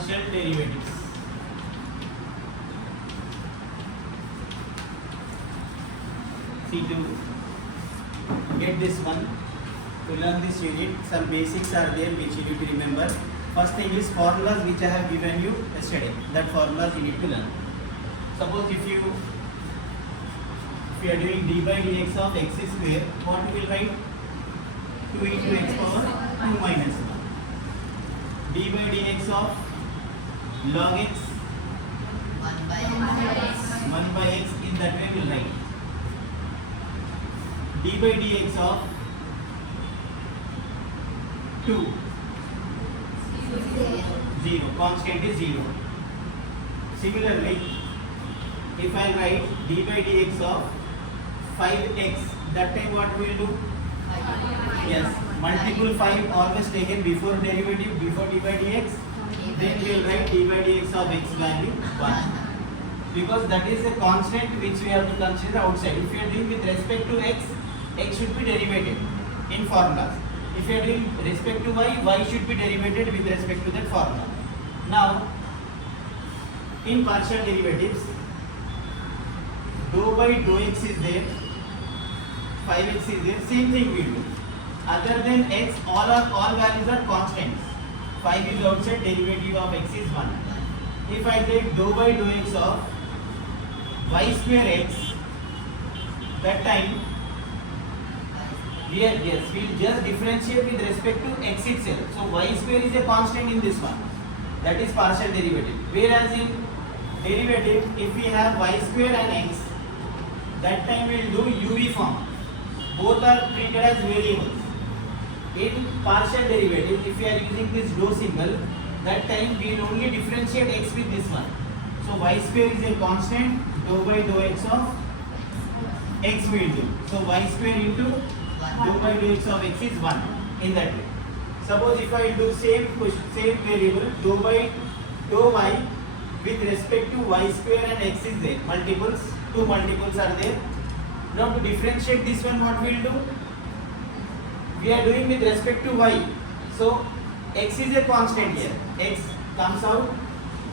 partial derivatives. See, to get this one, to learn this unit, some basics are there which you need to remember. First thing is formulas which I have given you yesterday. That formulas you need to learn. Suppose if you are doing d by dx of x square, what we will write? 2 into x power 2 minus 1. d by dx of log x 1 by x. 1 by x, in that way we will write. d by dx of 2, 0, constant is 0. Similarly, if I write d by dx of 5x, that time what we will do? Yes, multiple 5 always taken before derivative, before d by dx. Then we will write d by dx of x value 1. Because that is a constant which we have to consider outside. If you are doing with respect to x, x should be derivated in formulas. If you are doing respect to y, y should be derivated with respect to that formula. Now, in partial derivatives, dou by dou x is there, 5x is there, same thing we do. Other than x, all values are constants. 5 is outside, derivative of x is 1. If I take dou by dou x of y square x, that time we will just differentiate with respect to x itself. So y square is a constant in this one. That is partial derivative. Whereas in derivative, if we have y square and x, that time we will do UV form. Both are treated as variables. In partial derivative, if we are using this dou symbol, that time we will only differentiate x with this one. So y square is a constant, dou by dou x of x we will do. So y square into dou by dou x of x is 1 in that way. Suppose if I do same variable, dou by dou y with respect to y square and x is there, multiples, 2 multiples are there. Now to differentiate this one, what we will do? We are doing with respect to y. So x is a constant here. X comes out,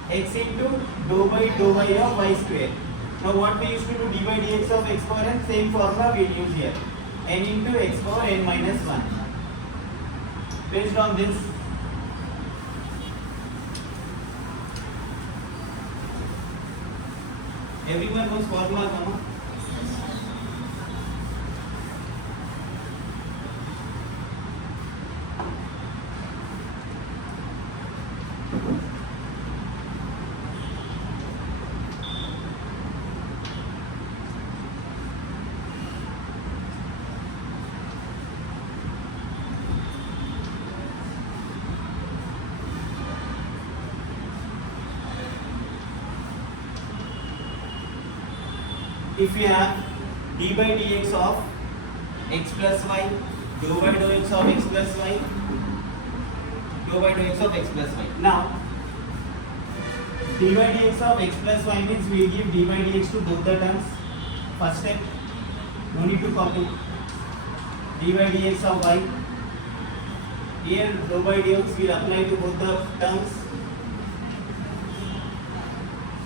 x into dou by dou y of y square. Now what we used to do, d by dx of x power n, same formula we will use here. N into x power n minus 1. Based on this, everyone knows formula, come on. If we have d by dx of x plus y, dou by dou x of x plus y, dou by dou x of x plus y. Now, d by dx of x plus y means we give d by dx to both the terms. First step, no need to copy. d by dx of y. Here dou by dx will apply to both the terms.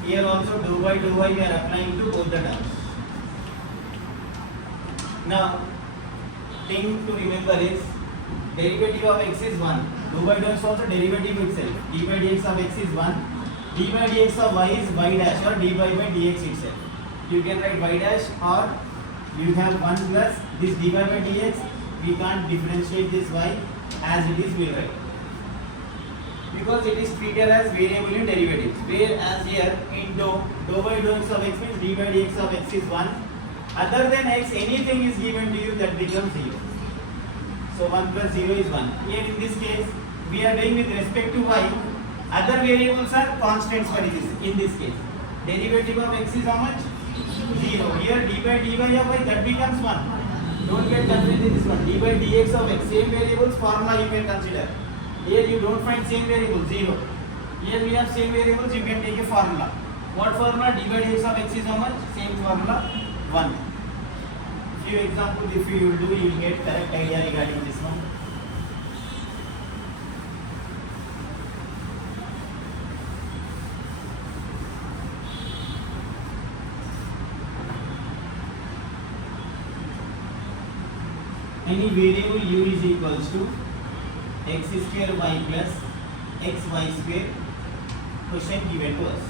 Here also dou by dou y we are applying to both the terms. Now, thing to remember is derivative of x is 1. Dou by dou x also derivative itself. d by dx of x is 1. d by dx of y is y dash or dy by dx itself. You can write y dash, or you have 1 plus this dy by dx. We can't differentiate this y as it is, we will write. Because it is treated as variable in derivatives. Whereas here in dou by dou x of x means d by dx of x is 1. Other than x, anything is given to you, that becomes 0. So 1 plus 0 is 1. Here in this case, we are doing with respect to y. Other variables are constants for this. In this case, derivative of x is how much? 0. Here d by dy of y, that becomes 1. Don't get confused with this one. d by dx of x, same variables, formula you can consider. Here you don't find same variable, 0. Here we have same variables, you can take a formula. What formula? d by dx of x is how much? Same formula, 1. Few examples if you will do, you will get correct idea regarding this one. any variable u is equals to x square y plus xy square. Question given to us.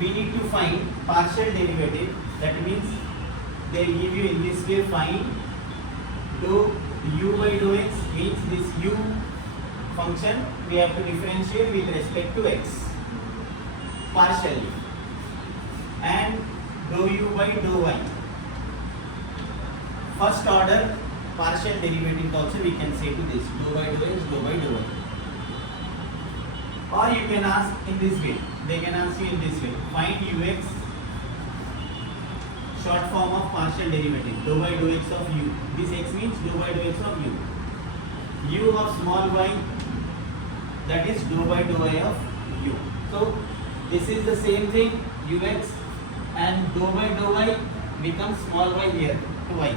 We need to find partial derivative. That means they give you in this way, find dou u by dou x, means this u function we have to differentiate with respect to x partially, and dou u by dou y. First order partial derivative also we can say to this, dou by dou x, dou by dou y. Or you can ask in this way, they can ask you in this way, find ux, short form of partial derivative, dou by dou x of u. This x means dou by dou x of u. U of small y, that is dou by dou y of u. So this is the same thing, ux, and dou by dou y becomes small y here to y.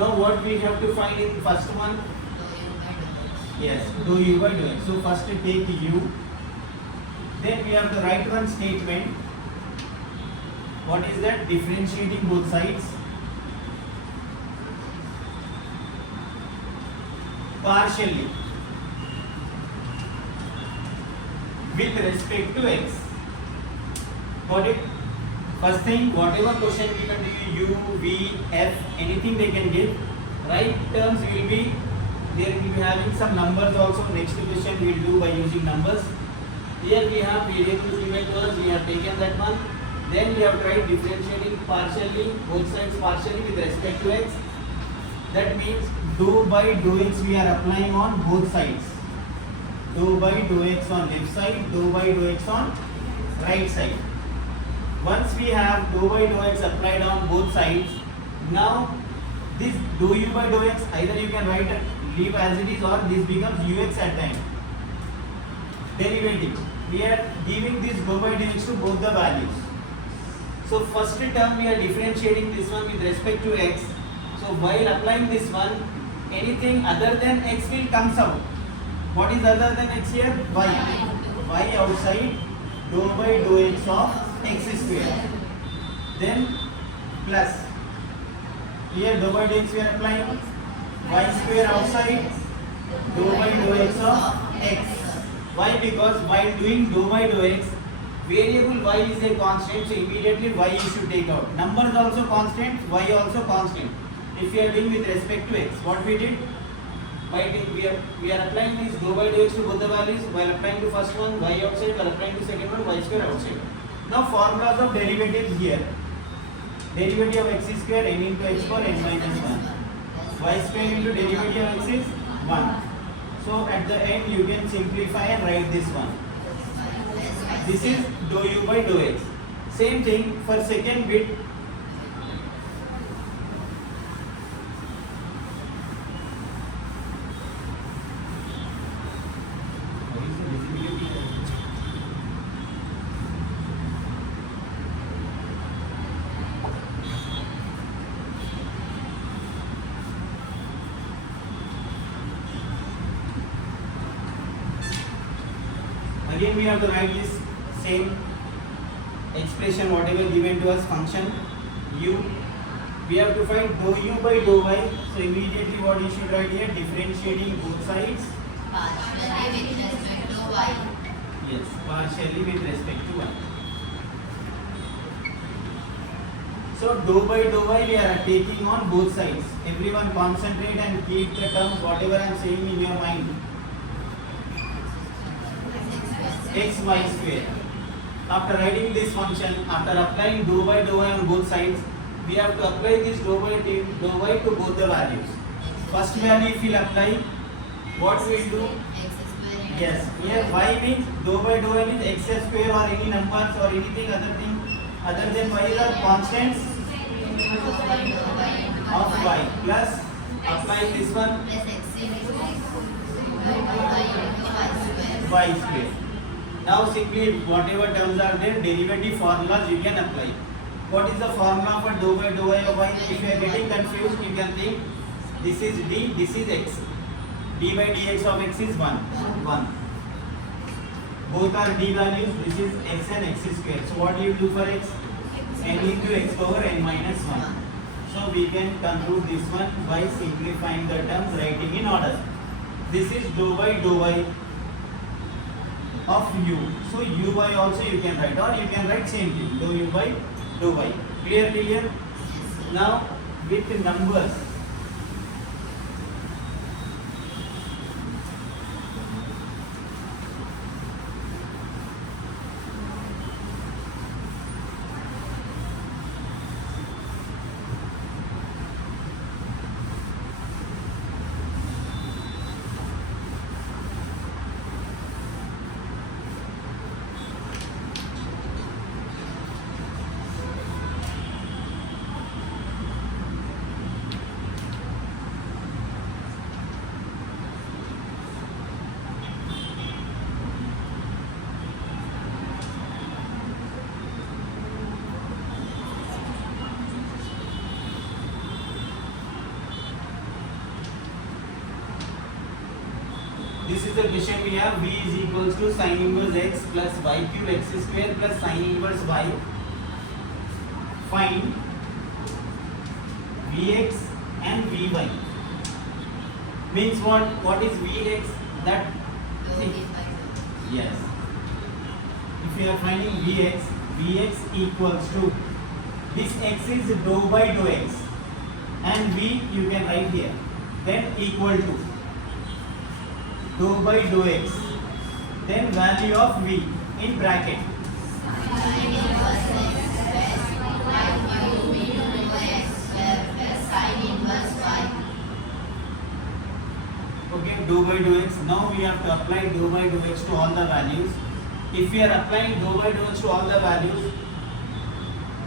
Now what we have to find in first one? Yes, dou u by dou x. So first take u, then we have to write one statement. What is that? Differentiating both sides partially with respect to x. Got it? First thing, whatever question we can do, u, v, f, anything they can give. Right terms will be, there will be having some numbers also. Next question we will do by using numbers. Here we have variables given to us, we have taken that one. Then we have tried differentiating partially, both sides partially with respect to x. That means dou by dou x we are applying on both sides. Dou by dou x on left side, dou by dou x on right side. Once we have dou by dou x applied on both sides, now this dou u by dou x, either you can write it, leave as it is, or this becomes ux at time. Derivative. We are giving this dou by dou x to both the values. So first term we are differentiating this one with respect to x. So while applying this one, anything other than x will comes out. What is other than x here? Y. Y outside dou by dou x of x square. Then plus. Here dou by dou x we are applying. Y square outside dou by dou x of x. Why? Because while doing dou by dou x, variable y is a constant, so immediately y you should take out. Numbers also constant, y also constant. If we are doing with respect to x, what we did? We are applying this dou by dou x to both the values. While applying to first one, y outside, while applying to second one, y square outside. Now formulas of derivatives here. Derivative of x square n into x power n minus 1. Y square into derivative of x is 1. So at the end you can simplify and write this one. This is dou u by dou x. Same thing for second bit. Again we have to write this same expression, whatever given to us, function u. We have to find dou u by dou y. So immediately what you should write here? Differentiating both sides. Partially with respect to y. Yes, partially with respect to y. So dou by dou y we are taking on both sides. Everyone concentrate and keep the terms whatever I am saying in your mind. X y square. After writing this function, after applying dou by dou y on both sides, we have to apply this dou by dou y to both the values. First value if we apply, what we will do? X square. Yes, here y means dou by dou y means x square or any numbers or anything other thing other than y are constants Dou by dou y into of y plus applying this one plus x is dou by dou y into y square. y square. Now simply whatever terms are there, derivative formulas you can apply. What is the formula for dou by dou y of y? If you are getting confused, you can think this is d, this is x. D by dx of x is 1. Both are d values. This is x and x square. So what do you do for x? N into x power n minus 1. So we can conclude this one by simplifying the terms, writing in order. This is dou y of u. So uy also you can write, or you can write same thing, dou u by dou y. Clear? Now with numbers. This is the question we have. V is equals to sin inverse x plus y cube x square plus sin inverse y. Find Vx and Vy. Means what? What is Vx? That yes. If you are finding Vx equals to this x is dou by dou x, and V you can write here. Then equal to dou by dou x, then value of v in bracket. Okay, dou by dou x. Now we have to apply dou by dou x to all the values. If we are applying dou by dou x to all the values,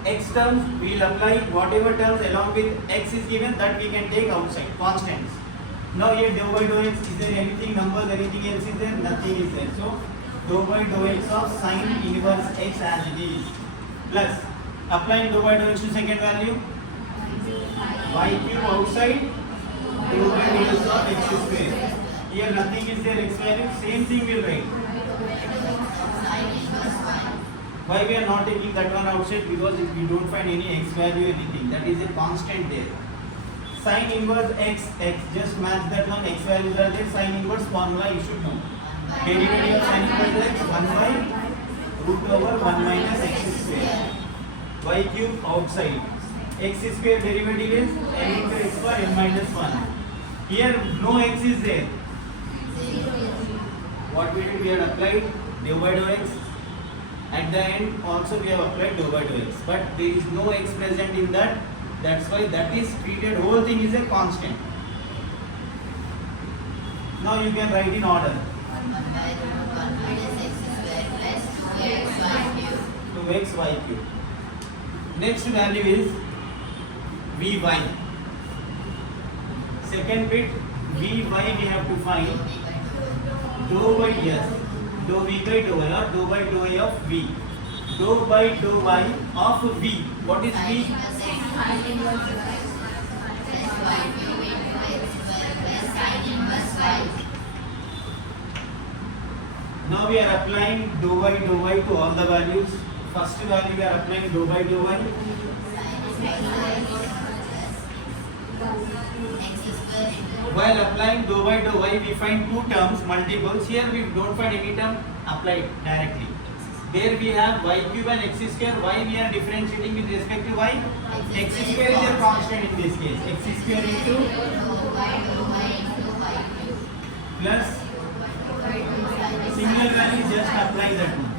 x terms we will apply whatever terms along with x is given, that we can take outside, constants. Now here dou by dou x, is there anything numbers, anything else is there? Nothing is there. So dou by dou x of sin inverse x as it is, plus applying dou by dou x to second value, y cube outside, dou by dou x of x square. Here nothing is there, x value, same thing will write. Why we are not taking that one outside? Because if we don't find any x value, anything, that is a constant there. Sin inverse x, just match that one, x values are there, sin inverse formula you should know. Derivative of sin inverse x, 1 by root over 1 minus x square. Y cube outside. X square derivative is n into x power n minus 1. Here no x is there. What we did, we had applied dou by dou x. At the end also we have applied dou by dou x. But there is no x present in that. That's why that is treated, whole thing is a constant. Now you can write in order. 1 by root 1 minus x square plus 2xy cube. 2xy cube. Next value is Vy. Second bit, Vy we have to find dou by, yes, dou v by dou y, or dou by dou y of v. Dou by dou y of v. What is v? Now we are applying dou by dou y to all the values. First value we are applying dou by dou y. While applying dou by dou y, we find two terms, multiples. Here we don't find any term applied directly. There we have y cube and x square. Y we are differentiating with respect to y. X square is a constant in this case. X square into plus similar value, just apply that one.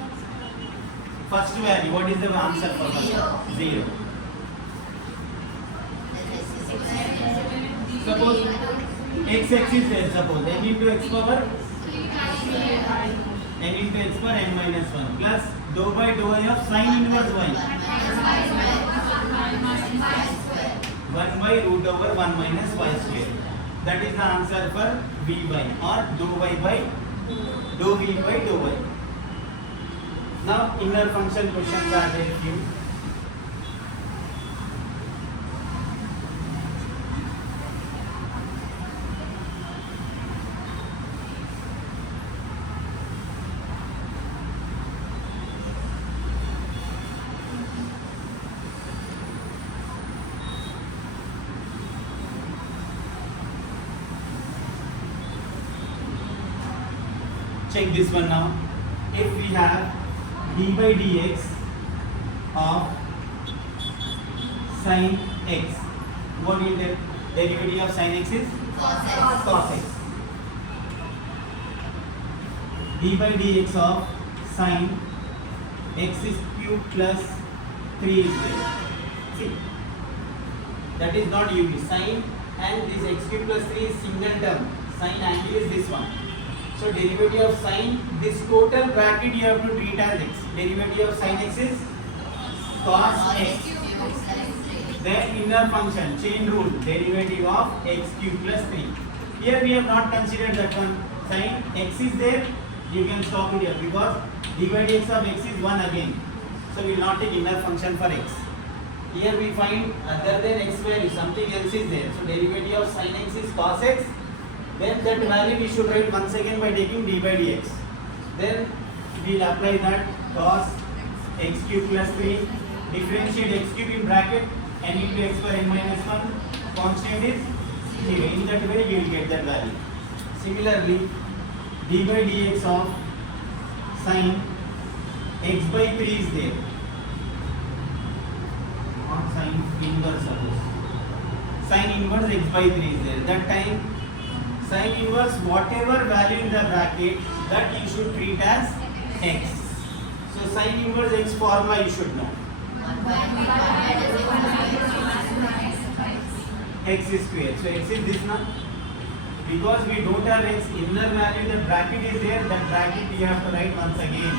First value, what is the answer for first? 0. Suppose x is there, suppose n into x power n into x power n minus 1 plus dou by dou y of sin inverse y 1 by root over 1 minus y square. That is the answer for Vy, or dou y by dou v by dou y. Now inner function questions are there few. check this one now. If we have d by dx of sin x, what will the derivative of sin x is? Cos x. Cos x. D by dx of sin x is cube plus 3 is there. See, that is not unit. Sin and this x cube plus 3 is single term. Sin angle is this one. So derivative of sin, this total bracket you have to treat as x. Derivative of sin x is cos x. Cube plus 3. Then inner function, chain rule, derivative of x cube plus 3. Here we have not considered that one. Sin x is there, you can stop it here because d by dx of x is 1 again. So we will not take inner function for x. Here we find other than x value, something else is there. So derivative of sin x is cos x. Then that value we should write once again by taking d by dx. Then we will apply that cos x cube plus 3. Differentiate x cube in bracket n into x power n minus 1. Constant is 0. In that way you will get that value. Similarly, d by dx of sin x by 3 is there. Or sin inverse suppose. Sin inverse x by 3 is there. That time sin inverse whatever value in the bracket that you should treat as x. So sin inverse x formula you should know. 1 by 3 minus X is square. So x is this now. Because we don't have x inner value, the bracket is there. That bracket you have to write once again.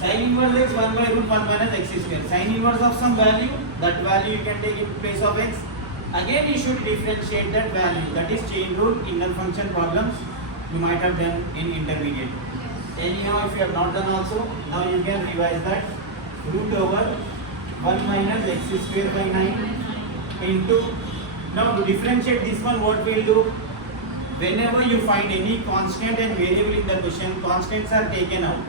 Sin inverse x 1 by root 1 minus x square. Sin inverse of some value, that value you can take in place of x. Again you should differentiate that value. That is chain rule, inner function problems you might have done in intermediate. Anyhow, if you have not done also, now you can revise that. Root over 1 minus x square by 9 into, now to differentiate this one, what we will do? Whenever you find any constant and variable in the question, constants are taken out.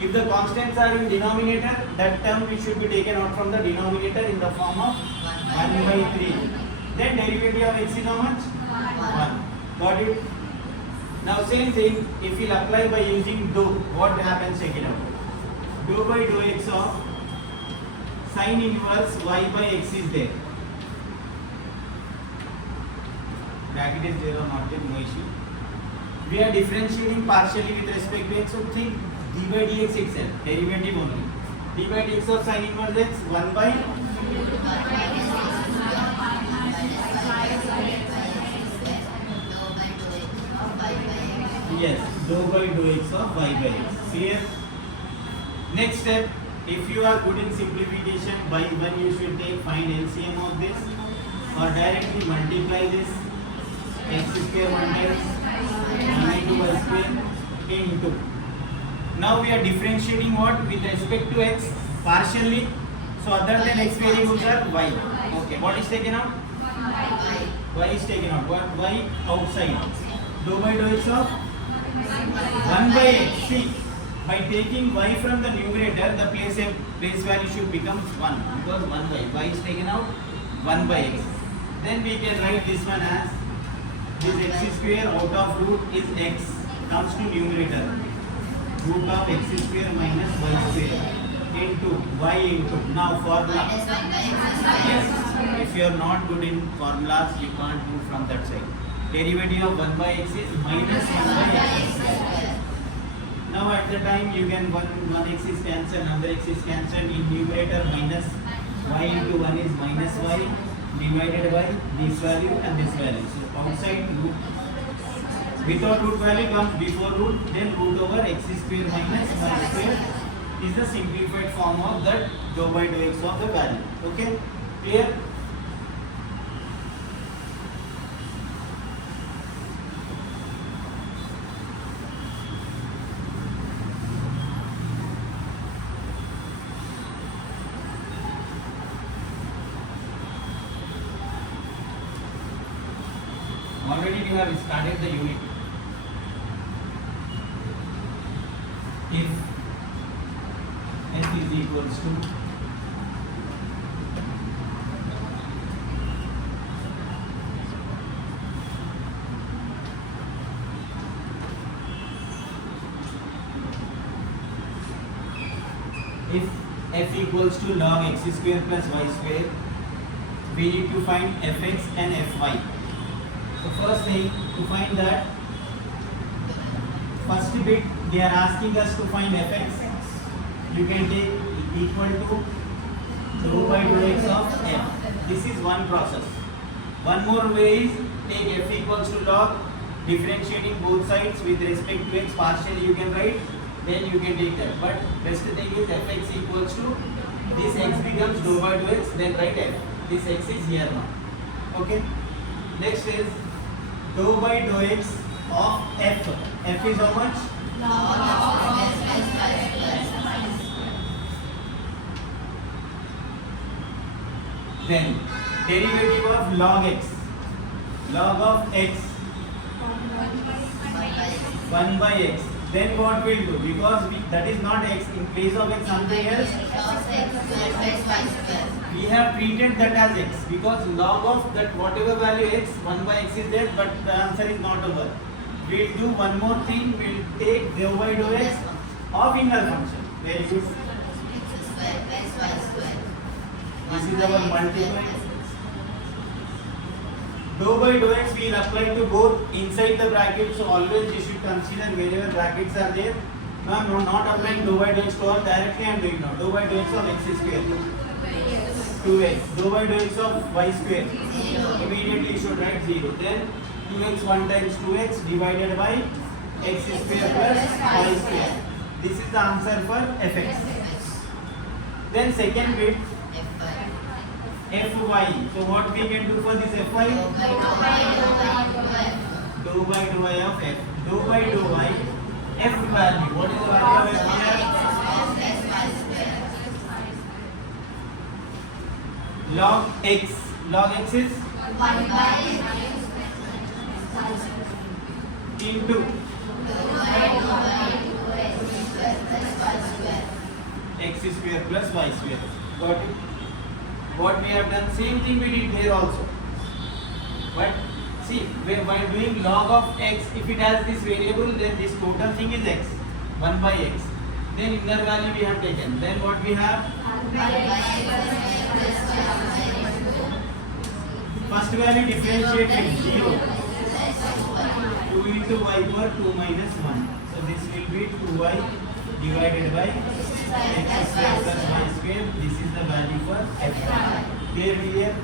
If the constants are in denominator, that term which should be taken out from the denominator in the form of 1 by 3. Then derivative of x is how much? 1. Got it? Now same thing, if we apply by using dou, what happens, check it out. Dou by dou x of sin inverse y by x is there. Bracket is there or not there, no issue. We are differentiating partially with respect to x, so think d by dx itself, derivative only. D by dx of sin inverse x 1 by 1 yes, dou by dou x of y by x. Clear? Next step, if you are good in simplification, by 1 you should take find LCM of this or directly multiply this x square 1 by 1 into y square into. Now we are differentiating what with respect to x partially. So other than x variables are y. Okay, what is taken out? Y is taken out. What? Y outside. Dou by dou x of 1 by x. See, by taking y from the numerator, the place value should become 1 because 1 by y is taken out 1 by x. Then we can write this one as this x square out of root is x comes to numerator. Root of x square minus y square into y into. Now formula. Yes, if you are not good in formulas, you can't do from that side. Derivative of 1 by x is minus 1 by x square. Now at the time you can one x is cancelled, another x is cancelled. In numerator minus y into 1 is minus y divided by this value and this value. So outside root without root value comes before root, then root over x square minus y square is the simplified form of that dou by dou x of the value. Okay, clear? Already we have started the unit. If f is equals to f equals to log x square plus y square. We need to find fx and fy. So first thing, to find that, first bit they are asking us to find fx. You can take equal to dou by dou x of f. This is one process. One more way is take f equals to log, differentiating both sides with respect to x, partially you can write, then you can take that. But best thing is fx equals to this x becomes dou by dou x, then write f. This x is here now. Okay. Next is dou by dou x of f. F is how much? Then derivative of log x. Log of x 1 by x. Then what we'll do? Because that is not x. In place of x something else. We have treated that as x because log of that whatever value x, 1 by x is there, but the answer is not over. We'll do one more thing. We'll take dou by dou x of inner function. Very good. This is our multiple. Dou by dou x we will apply to both inside the bracket. So always you should consider wherever brackets are there. Now I am not applying dou by dou x to all directly. I am doing now. Dou by dou x of x square. 2x. Dou by dou x of y square. Immediately you should write 0. Then 2x 1 times 2x divided by x square plus y square. This is the answer for fx. Then second bit fy. So what we can do for this fy? Dou by dou y of f. Dou by dou y f value. What is the value of f here? Log x. Log x is 1 by into x square plus y square. Got it? What we have done, same thing we did here also. But see, while doing log of x, if it has this variable, then this total thing is x, 1 by x. Then inner value we have taken. Then what we have? First value differentiated 0. 2 into y power 2 minus 1. So this will be 2y divided by x square plus y square. This is the value for f. Clear here?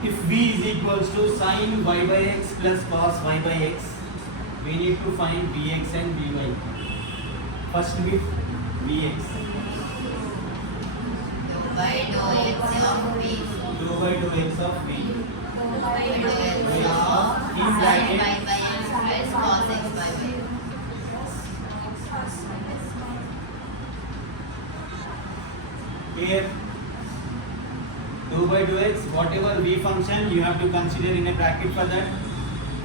If v is equals to sin y by x plus cos y by x, we need to find vx and vy. First bit vx. Dou by dou x of v. Dou by dou x of v. Dou by dou x of In sin bracket. y by x plus cos x by y. Here dou by dou x, whatever v function you have to consider in a bracket for that.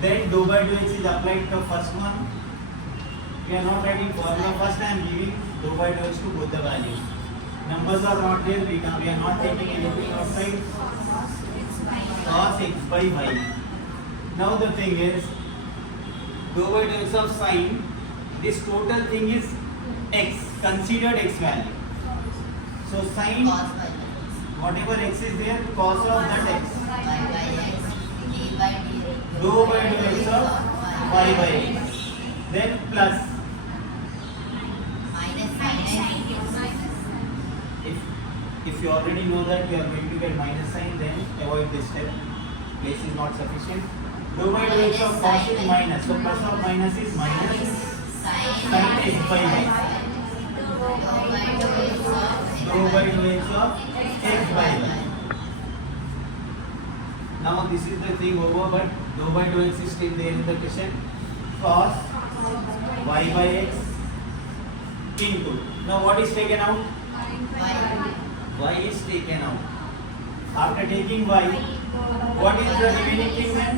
Then dou by dou x is applied to first one. We are not writing formula. First I am giving dou by dou x to both the values. Numbers are not there. We are not taking anything outside. Cos x by y. Now the thing is dou by dou x of sin. This total thing is x. Considered x value. So sin Cos by y. whatever x is there, cos of that x. Y by x. D by d. Dou by dou x of y by x. Then plus. Minus sin x. If you already know that you are going to get minus sign, then avoid this step. Place is not sufficient. Dou by dou x of cos is minus. So plus of minus is minus sin x by y. Dou by dou x of x by y. Now this is the thing over, but dou by dou x is still there in the question. Cos y by x into. Now what is taken out? Y is taken out. After taking y, what is the remaining thing then?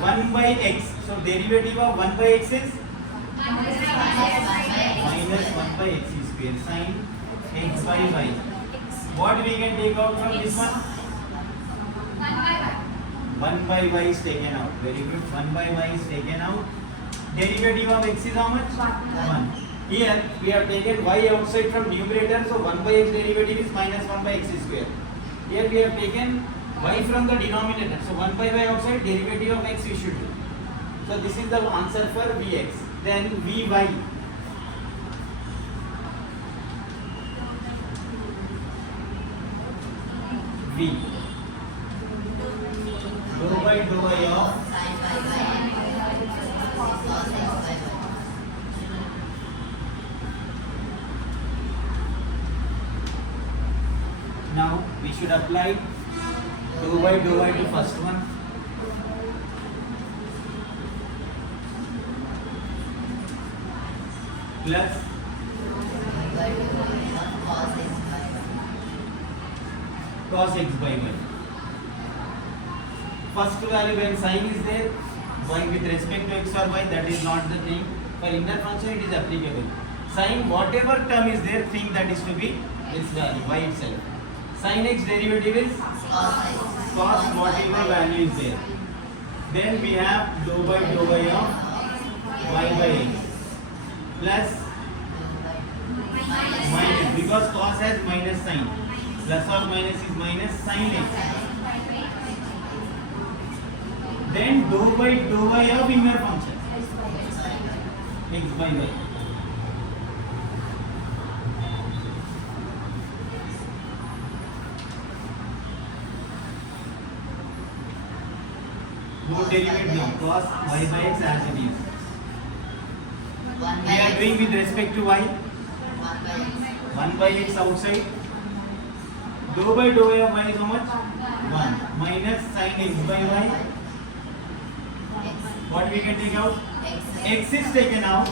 1 by x. So derivative of 1 by x is minus 1 by x square sin x by y. What we can take out from this one? 1 by y is taken out. Very good. 1 by y is taken out. Derivative of x is how much? 1. Here we have taken y outside from numerator, so 1 by x derivative is minus 1 by x square. Here we have taken y from the denominator, so 1 by y outside, derivative of x we should do. So this is the answer for vx. Then vy. V. Dou by dou y of now we should apply dou by dou y to first one plus cos x by y. First value when sign is there, y with respect to x or y, that is not the thing. For inner function it is applicable. Sin whatever term is there, think that is to be this value, y itself. Sin x derivative is cos whatever value is there. Then we have dou by dou y of y by x plus minus, because cos has minus sign. Plus or minus is minus sin x. Then dou by dou y of inner function x by y. Do derivate now, cos y by x as it is. We are doing with respect to y. 1 by x outside. Dou by dou y of y is how much? 1 minus sin x by y. What we can take out? X is taken out.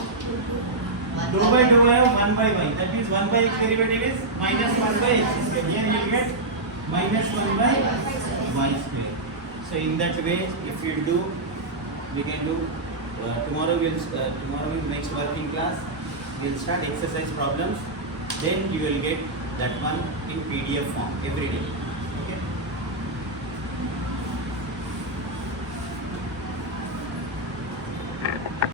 Dou by dou y of 1 by y. That means 1 by x derivative is minus 1 by x square. Here you will get minus 1 by y square. So in that way, if you do, we can do. Tomorrow in next working class, we'll start exercise problems. Then you will get that one in PDF form every day.